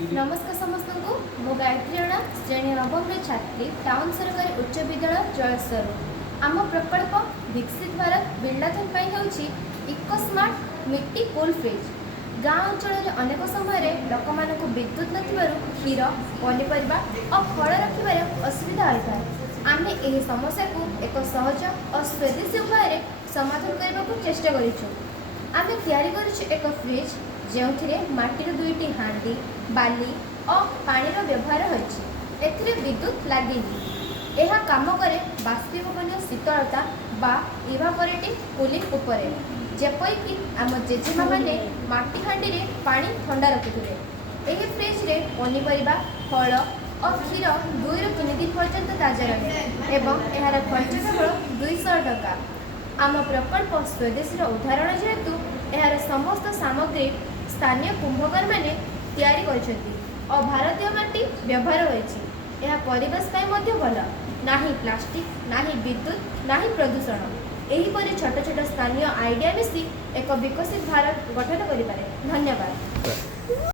नमस्कार समस्त को मो गायत्री रणा श्रेणी नवम छात्री टाउन सरकारी उच्च विद्यालय जलस्वर आम प्रकल्प विकसित भारत बिल्डाथन होची इको स्मार्ट मिट्टी कूल फ्रिज गाँव अंचल अनेक समय लोक मानक विद्युत नथिबारु क्षीर पनीपरिया और फल रखिबार असुविधा होता है। आम यह समस्या को एक सहज और स्वदेशी उपाय समाधान करने को चेष्टा करूँ। आम या एक फ्रिज जो माटीर दुईटी हांडी बाली और पानी व्यवहार होती विद्युत लगे यह कम करे बाष्पीभवन शीतलता बा इवापोरेटिव कूलिंग उपर जेपरिक आम जेजेमा मैंने माटी हांडी रे पानी ठंडा रखुए। यह फ्रिज रे पनीपरिया फल और क्षीर 2 ରୁ 3 दिन पर्यंत ताजा रहे एवं यार खर्च केवल 200 टका। आम प्रकल्प स्वदेशी उदाहरण जेहेतु यार समस्त सामग्री स्थानीय कुंभकार मैंने तैयारी करछथि और भारतीय माटी व्यवहार होइछि। यह परिवेश ପାଇଁ भल नाही प्लास्टिक नाही विद्युत नाही प्रदूषण एहीपरि छोट छोट स्थानीय आइडिया मिसी एक विकसित भारत गठन करिपारे। धन्यवाद।